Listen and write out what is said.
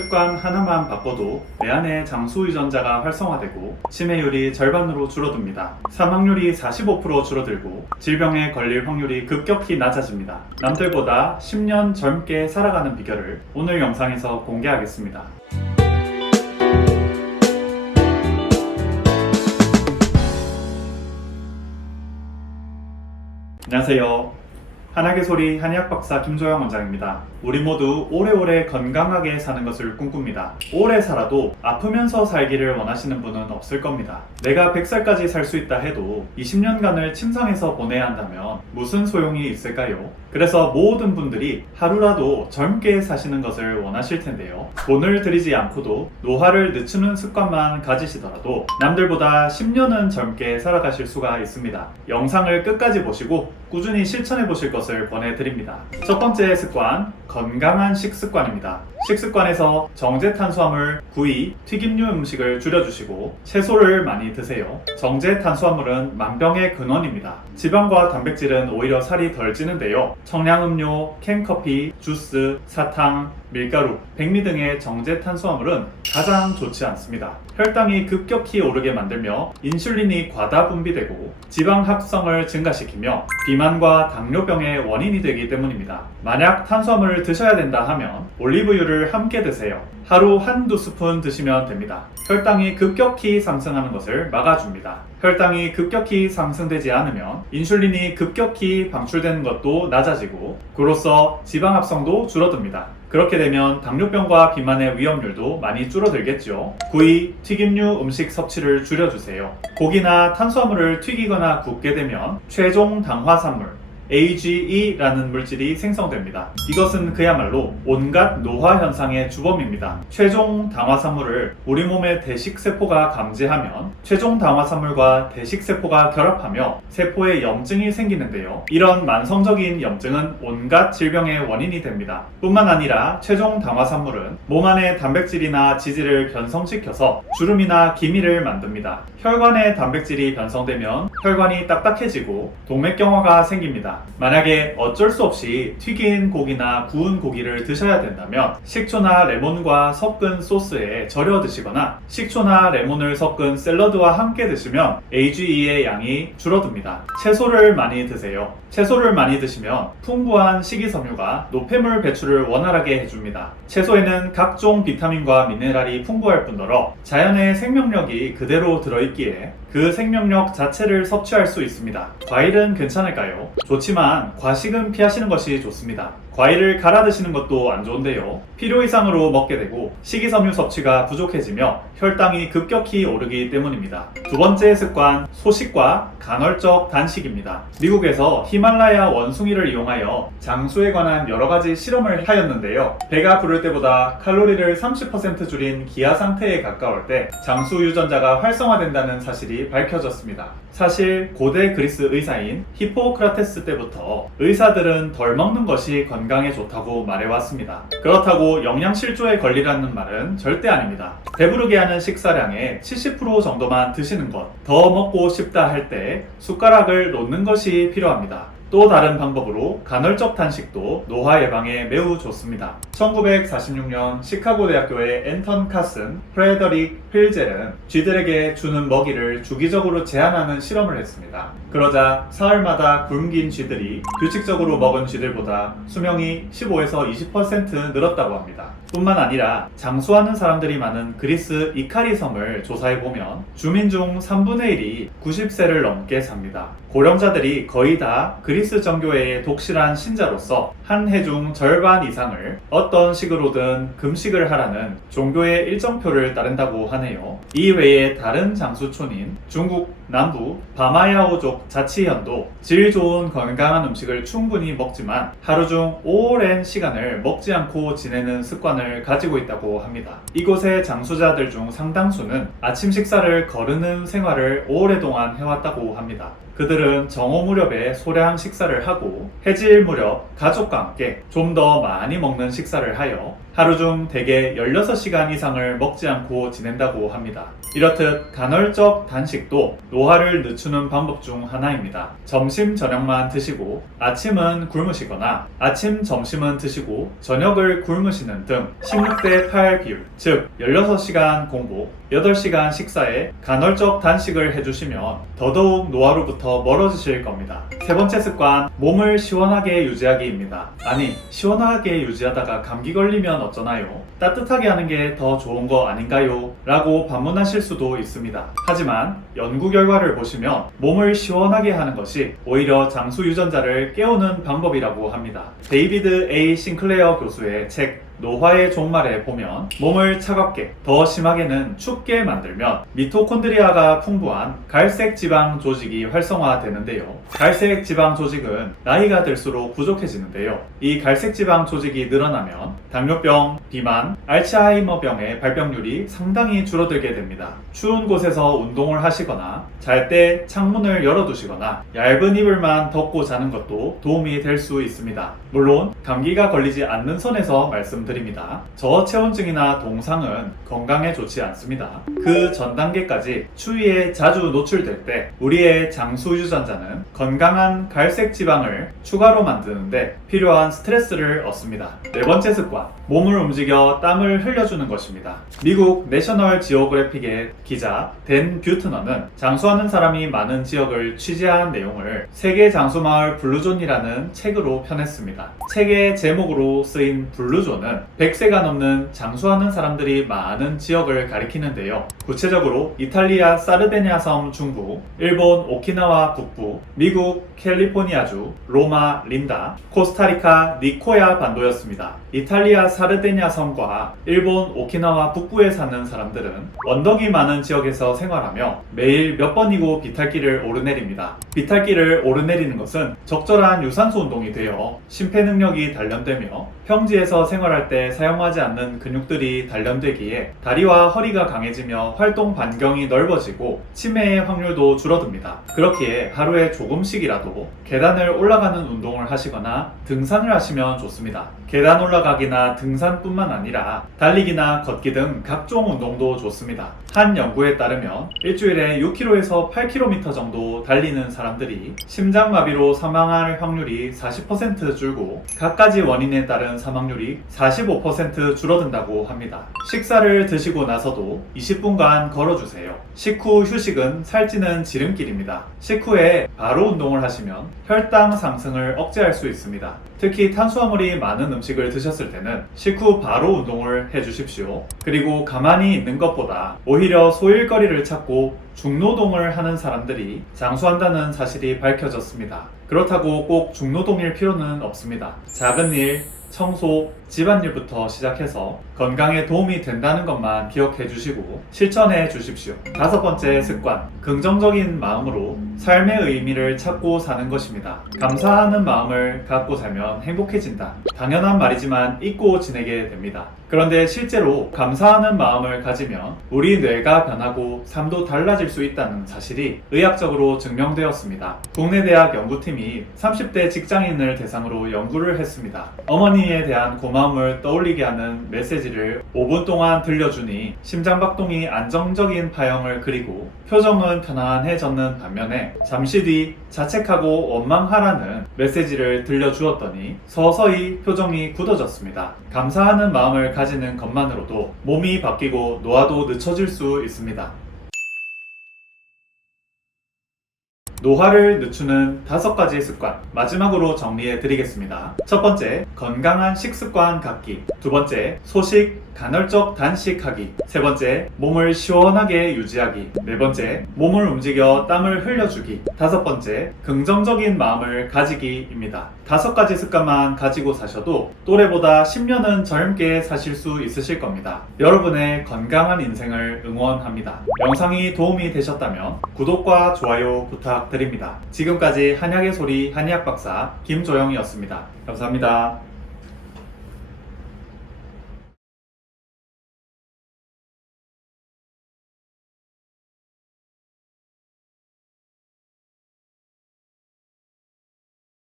습관 하나만 바꿔도 내 안에 장수 유전자가 활성화되고 치매율이 절반으로 줄어듭니다. 사망률이 45% 줄어들고 질병에 걸릴 확률이 급격히 낮아집니다. 남들보다 10년 젊게 살아가는 비결을 오늘 영상에서 공개하겠습니다. 안녕하세요. 한약의 소리 한의학 박사 김조영 원장입니다. 우리 모두 오래오래 건강하게 사는 것을 꿈꿉니다. 오래 살아도 아프면서 살기를 원하시는 분은 없을 겁니다. 내가 100살까지 살 수 있다 해도 20년간을 침상에서 보내야 한다면 무슨 소용이 있을까요? 그래서 모든 분들이 하루라도 젊게 사시는 것을 원하실 텐데요. 돈을 들이지 않고도 노화를 늦추는 습관만 가지시더라도 남들보다 10년은 젊게 살아가실 수가 있습니다. 영상을 끝까지 보시고 꾸준히 실천해 보실 것을 권해드립니다. 첫 번째 습관, 건강한 식습관입니다. 식습관에서 정제 탄수화물, 구이, 튀김류 음식을 줄여주시고 채소를 많이 드세요. 정제 탄수화물은 만병의 근원입니다. 지방과 단백질은 오히려 살이 덜 찌는데요. 청량음료, 캔커피, 주스, 사탕, 밀가루, 백미 등의 정제 탄수화물은 가장 좋지 않습니다. 혈당이 급격히 오르게 만들며 인슐린이 과다 분비되고 지방 합성을 증가시키며 비만과 당뇨병의 원인이 되기 때문입니다. 만약 탄수화물을 드셔야 된다 하면 올리브유를 함께 드세요. 하루 한두 스푼 드시면 됩니다. 혈당이 급격히 상승하는 것을 막아줍니다. 혈당이 급격히 상승되지 않으면 인슐린이 급격히 방출되는 것도 낮아지고 그로써 지방 합성도 줄어듭니다. 그렇게 되면 당뇨병과 비만의 위험률도 많이 줄어들겠죠. 구이, 튀김류 음식 섭취를 줄여주세요. 고기나 탄수화물을 튀기거나 굽게 되면 최종 당화산물 AGE라는 물질이 생성됩니다. 이것은 그야말로 온갖 노화 현상의 주범입니다. 최종 당화산물을 우리 몸의 대식세포가 감지하면 최종 당화산물과 대식세포가 결합하며 세포에 염증이 생기는데요. 이런 만성적인 염증은 온갖 질병의 원인이 됩니다. 뿐만 아니라 최종 당화산물은 몸 안의 단백질이나 지질을 변성시켜서 주름이나 기미를 만듭니다. 혈관의 단백질이 변성되면 혈관이 딱딱해지고 동맥경화가 생깁니다. 만약에 어쩔 수 없이 튀긴 고기나 구운 고기를 드셔야 된다면 식초나 레몬과 섞은 소스에 절여 드시거나 식초나 레몬을 섞은 샐러드와 함께 드시면 AGE의 양이 줄어듭니다. 채소를 많이 드세요. 채소를 많이 드시면 풍부한 식이섬유가 노폐물 배출을 원활하게 해줍니다. 채소에는 각종 비타민과 미네랄이 풍부할 뿐더러 자연의 생명력이 그대로 들어있기에 그 생명력 자체를 섭취할 수 있습니다. 과일은 괜찮을까요? 좋지만 과식은 피하시는 것이 좋습니다. 과일을 갈아 드시는 것도 안 좋은데요. 필요 이상으로 먹게 되고 식이섬유 섭취가 부족해지며 혈당이 급격히 오르기 때문입니다. 두 번째 습관, 소식과 간헐적 단식입니다. 미국에서 히말라야 원숭이를 이용하여 장수에 관한 여러 가지 실험을 하였는데요. 배가 부를 때보다 칼로리를 30% 줄인 기아 상태에 가까울 때 장수 유전자가 활성화된다는 사실이 밝혀졌습니다. 사실 고대 그리스 의사인 히포크라테스 때부터 의사들은 덜 먹는 것이 건강에 좋다고 말해왔습니다. 그렇다고 영양실조에 걸리라는 말은 절대 아닙니다. 배부르게 하는 식사량의 70% 정도만 드시는 것, 더 먹고 싶다 할 때 숟가락을 놓는 것이 필요합니다. 또 다른 방법으로 간헐적 단식도 노화 예방에 매우 좋습니다. 1946년 시카고 대학교의 앤턴 카슨, 프레더릭 필젤은 쥐들에게 주는 먹이를 주기적으로 제한하는 실험을 했습니다. 그러자 사흘마다 굶긴 쥐들이 규칙적으로 먹은 쥐들보다 수명이 15에서 20% 늘었다고 합니다. 뿐만 아니라 장수하는 사람들이 많은 그리스 이카리 섬을 조사해보면 주민 중 3분의 1이 90세를 넘게 삽니다. 고령자들이 거의 다 그리스 정교회의 독실한 신자로서 한 해 중 절반 이상을 어떤 식으로든 금식을 하라는 종교의 일정표를 따른다고 하네요. 이 외에 다른 장수촌인 중국 남부 바마야오족 자치현도 질 좋은 건강한 음식을 충분히 먹지만 하루 중 오랜 시간을 먹지 않고 지내는 습관을 가지고 있다고 합니다. 이곳의 장수자들 중 상당수는 아침 식사를 거르는 생활을 오랫동안 해왔다고 합니다. 그들은 정오 무렵에 소량 식사를 하고 해질 무렵 가족과 함께 좀 더 많이 먹는 식사를 하여 하루 중 대개 16시간 이상을 먹지 않고 지낸다고 합니다. 이렇듯 간헐적 단식도 노화를 늦추는 방법 중 하나입니다. 점심, 저녁만 드시고 아침은 굶으시거나 아침, 점심은 드시고 저녁을 굶으시는 등 16대 8 비율, 즉 16시간 공복, 8시간 식사에 간헐적 단식을 해주시면 더더욱 노화로부터 멀어지실 겁니다. 세 번째 습관, 몸을 시원하게 유지하기입니다. 아니, 시원하게 유지하다가 감기 걸리면 어쩌나요? 따뜻하게 하는 게 더 좋은 거 아닌가요? 라고 반문하실 수도 있습니다. 하지만 연구 결과를 보시면 몸을 시원하게 하는 것이 오히려 장수 유전자를 깨우는 방법이라고 합니다. 데이비드 A. 싱클레어 교수의 책 노화의 종말에 보면 몸을 차갑게, 더 심하게는 춥게 만들면 미토콘드리아가 풍부한 갈색 지방 조직이 활성화되는데요. 갈색 지방 조직은 나이가 들수록 부족해지는데요. 이 갈색 지방 조직이 늘어나면 당뇨병, 비만, 알츠하이머병의 발병률이 상당히 줄어들게 됩니다. 추운 곳에서 운동을 하시거나 잘 때 창문을 열어두시거나 얇은 이불만 덮고 자는 것도 도움이 될 수 있습니다. 물론 감기가 걸리지 않는 선에서 말씀드립니다. 저체온증이나 동상은 건강에 좋지 않습니다. 그 전 단계까지 추위에 자주 노출될 때 우리의 장수 유전자는 건강한 갈색 지방을 추가로 만드는데 필요한 스트레스를 얻습니다. 네 번째 습관, 몸을 움직여 땀을 흘려주는 것입니다. 미국 내셔널 지오그래픽의 기자 댄 뷰트너는 장수하는 사람이 많은 지역을 취재한 내용을 세계 장수마을 블루존이라는 책으로 펴냈습니다. 책의 제목으로 쓰인 블루존은 100세가 넘는 장수하는 사람들이 많은 지역을 가리키는데요. 구체적으로 이탈리아 사르데냐 섬 중부, 일본 오키나와 북부, 미국 캘리포니아주 로마 린다, 코스타리카 니코야 반도였습니다. 이탈리아 사르데냐 섬과 일본 오키나와 북부에 사는 사람들은 언덕이 많은 지역에서 생활하며 매일 몇 번이고 비탈길을 오르내립니다. 비탈길을 오르내리는 것은 적절한 유산소 운동이 되어 심폐능력이 단련되며 평지에서 생활할 때 사용하지 않는 근육들이 단련되기에 다리와 허리가 강해지며 활동 반경이 넓어지고 치매의 확률도 줄어듭니다. 그렇기에 하루에 조금씩이라도 계단을 올라가는 운동을 하시거나 등산을 하시면 좋습니다. 계단 올라가기나 등산뿐만 아니라 달리기나 걷기 등 각종 운동도 좋습니다. 한 연구에 따르면 일주일에 6km에서 8km 정도 달리는 사람들이 심장마비로 사망할 확률이 40% 줄고 갖가지 원인에 따른 사망률이 45% 줄어든다고 합니다. 식사를 드시고 나서도 20분간 걸어주세요. 식후 휴식은 살찌는 지름길입니다. 식후에 바로 운동을 하시면 혈당 상승을 억제할 수 있습니다. 특히 탄수화물이 많은 음식을 드셨을 때는 식후 바로 운동을 해주십시오. 그리고 가만히 있는 것보다 오히려 소일거리를 찾고 중노동을 하는 사람들이 장수한다는 사실이 밝혀졌습니다. 그렇다고 꼭 중노동일 필요는 없습니다. 작은 일, 청소, 집안일부터 시작해서 건강에 도움이 된다는 것만 기억해 주시고 실천해 주십시오. 다섯 번째 습관, 긍정적인 마음으로 삶의 의미를 찾고 사는 것입니다. 감사하는 마음을 갖고 살면 행복해진다. 당연한 말이지만 잊고 지내게 됩니다. 그런데 실제로 감사하는 마음을 가지면 우리 뇌가 변하고 삶도 달라질 수 있다는 사실이 의학적으로 증명되었습니다. 국내 대학 연구팀이 30대 직장인을 대상으로 연구를 했습니다. 어머니에 대한 고마움을 떠올리게 하는 메시지를 5분 동안 들려주니 심장박동이 안정적인 파형을 그리고 표정은 편안해졌는 반면에 잠시 뒤 자책하고 원망하라는 메시지를 들려주었더니 서서히 표정이 굳어졌습니다. 감사하는 마음을 가지는 것만으로도 몸이 바뀌고 노화도 늦춰질 수 있습니다. 노화를 늦추는 5가지 습관, 마지막으로 정리해 드리겠습니다. 첫 번째, 건강한 식습관 갖기. 두 번째, 소식, 간헐적 단식하기. 세 번째, 몸을 시원하게 유지하기. 네 번째, 몸을 움직여 땀을 흘려주기. 다섯 번째, 긍정적인 마음을 가지기입니다. 5가지 습관만 가지고 사셔도 또래보다 10년은 젊게 사실 수 있으실 겁니다. 여러분의 건강한 인생을 응원합니다. 영상이 도움이 되셨다면 구독과 좋아요 부탁드립니다. 지금까지 한약의 소리 한의학 박사 김조영이었습니다. 감사합니다.